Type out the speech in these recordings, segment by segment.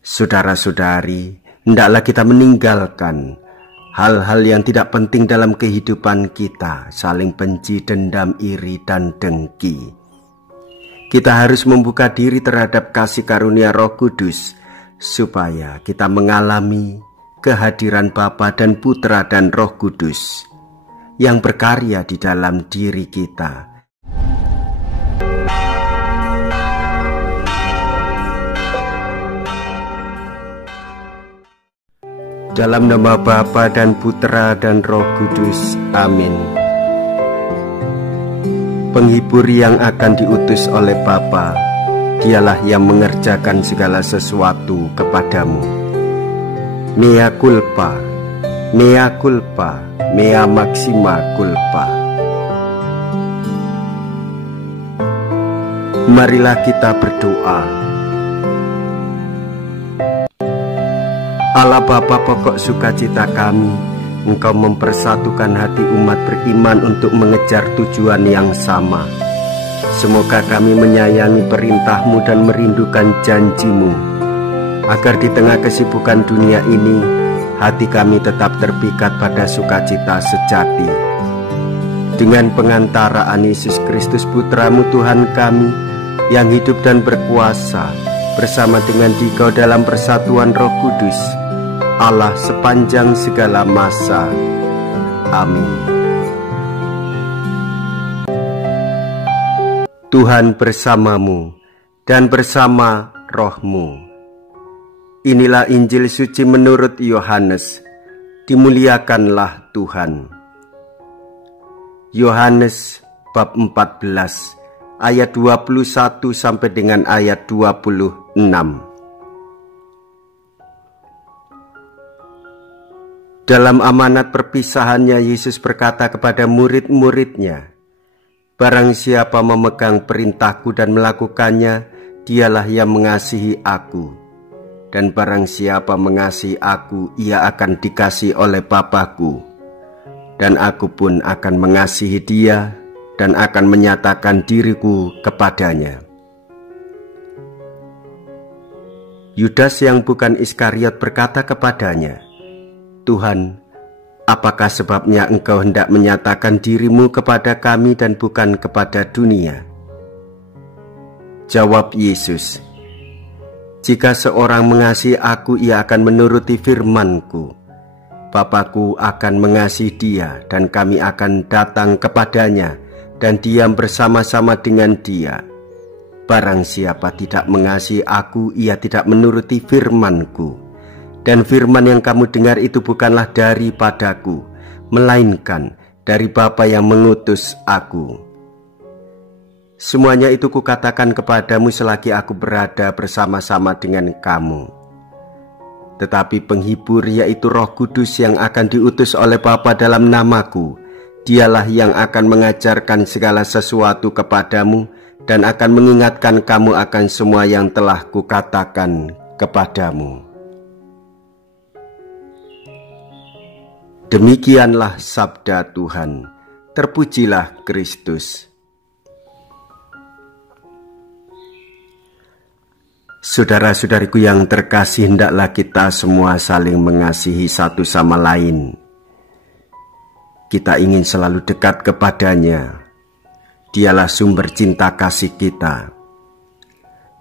Saudara-saudari, hendaklah kita meninggalkan hal-hal yang tidak penting dalam kehidupan kita, saling benci, dendam, iri, dan dengki. Kita harus membuka diri terhadap kasih karunia Roh Kudus, supaya kita mengalami kehadiran Bapa dan Putra dan Roh Kudus yang berkarya di dalam diri kita. Dalam nama Bapa dan Putra dan Roh Kudus. Amin. Penghibur yang akan diutus oleh Bapa, dialah yang mengerjakan segala sesuatu kepadamu. Mea culpa, mea culpa, mea maxima culpa. Marilah kita berdoa. Allah Bapa pokok sukacita kami, Engkau mempersatukan hati umat beriman untuk mengejar tujuan yang sama. Semoga kami menyayangi perintah-Mu dan merindukan janji-Mu, agar di tengah kesibukan dunia ini, hati kami tetap terpikat pada sukacita sejati. Dengan pengantaraan Yesus Kristus Putra-Mu Tuhan kami, yang hidup dan berkuasa, bersama dengan Dikau dalam persatuan Roh Kudus, Allah sepanjang segala masa. Amin. Tuhan bersamamu dan bersama rohmu. Inilah Injil suci menurut Yohanes. Dimuliakanlah Tuhan. Yohanes bab 14 ayat 21 sampai dengan ayat 26. Dalam amanat perpisahannya, Yesus berkata kepada murid-muridnya, "Barang siapa memegang perintahku dan melakukannya, dialah yang mengasihi aku. Dan barang siapa mengasihi aku, ia akan dikasihi oleh Bapa-Ku. Dan aku pun akan mengasihi dia dan akan menyatakan diriku kepadanya." Yudas yang bukan Iskariot berkata kepadanya, "Tuhan, apakah sebabnya Engkau hendak menyatakan dirimu kepada kami dan bukan kepada dunia?" Jawab Yesus, "Jika seorang mengasihi aku, ia akan menuruti firman-Ku. Bapa-Ku akan mengasihi dia, dan kami akan datang kepadanya dan diam bersama-sama dengan dia. Barang siapa tidak mengasihi aku, ia tidak menuruti firman-Ku. Dan firman yang kamu dengar itu bukanlah daripadaku, melainkan dari Bapa yang mengutus aku. Semuanya itu kukatakan kepadamu selagi aku berada bersama-sama dengan kamu. Tetapi penghibur, yaitu Roh Kudus yang akan diutus oleh Bapa dalam namaku, dialah yang akan mengajarkan segala sesuatu kepadamu dan akan mengingatkan kamu akan semua yang telah kukatakan kepadamu." Demikianlah sabda Tuhan. Terpujilah Kristus. Saudara-saudariku yang terkasih, hendaklah kita semua saling mengasihi satu sama lain. Kita ingin selalu dekat kepadanya. Dialah sumber cinta kasih kita.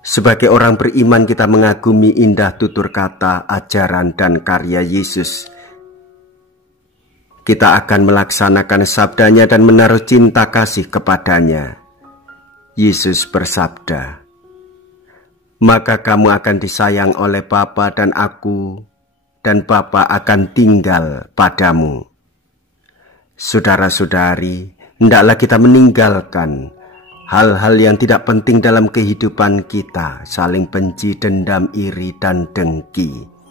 Sebagai orang beriman, kita mengagumi indah tutur kata, ajaran, dan karya Yesus. Kita akan melaksanakan sabdanya dan menaruh cinta kasih kepadanya. Yesus bersabda, "Maka kamu akan disayang oleh Bapa dan aku, dan Bapa akan tinggal padamu." Saudara-saudari, hendaklah kita meninggalkan hal-hal yang tidak penting dalam kehidupan kita, saling benci, dendam, iri, dan dengki.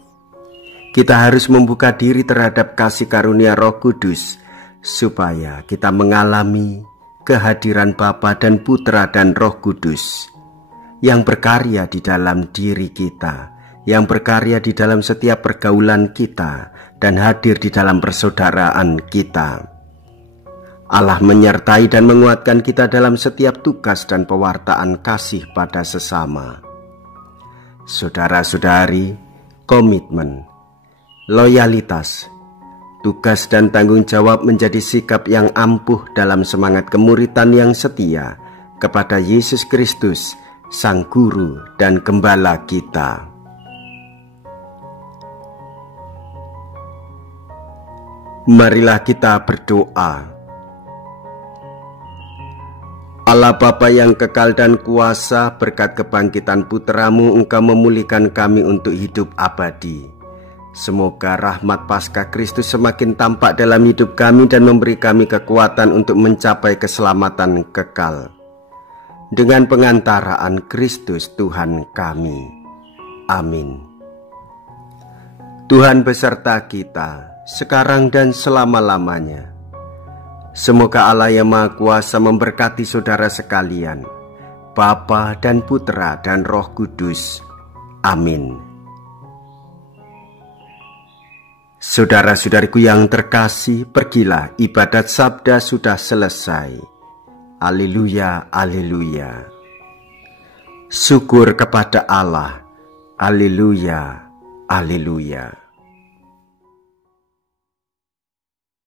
Kita harus membuka diri terhadap kasih karunia Roh Kudus, supaya kita mengalami kehadiran Bapa dan Putra dan Roh Kudus yang berkarya di dalam diri kita, yang berkarya di dalam setiap pergaulan kita, dan hadir di dalam persaudaraan kita. Allah menyertai dan menguatkan kita dalam setiap tugas dan pewartaan kasih pada sesama. Saudara-saudari, komitmen, loyalitas, tugas dan tanggung jawab menjadi sikap yang ampuh dalam semangat kemuridan yang setia kepada Yesus Kristus, Sang Guru dan Gembala kita. Marilah kita berdoa. Allah Bapa yang kekal dan kuasa, berkat kebangkitan Putra-Mu Engkau memulihkan kami untuk hidup abadi. Semoga rahmat Paskah Kristus semakin tampak dalam hidup kami dan memberi kami kekuatan untuk mencapai keselamatan kekal. Dengan pengantaraan Kristus Tuhan kami. Amin. Tuhan beserta kita, sekarang dan selama-lamanya. Semoga Allah yang Maha Kuasa memberkati saudara sekalian, Bapa dan Putra dan Roh Kudus. Amin. Saudara-saudariku yang terkasih, pergilah, ibadat sabda sudah selesai. Haleluya, haleluya. Syukur kepada Allah. Haleluya, haleluya.